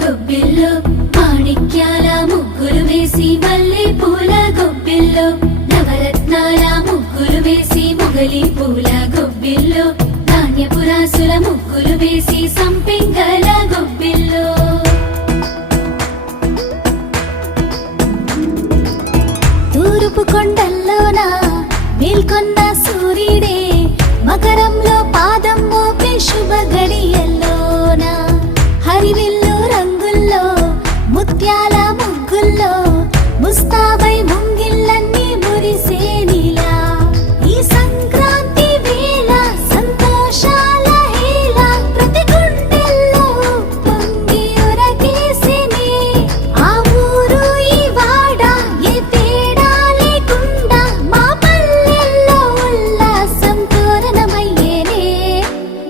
గొబ్బిల్లో మాణిక్యాల ముగ్గులు వేసి మల్లె పూల గొబ్బిల్లో నవరత్నాల ముగ్గులు వేసి మొగలి పూల గొబ్బిల్లో ధాన్యపురాసుల ముగ్గులు వేసి సంపెంగల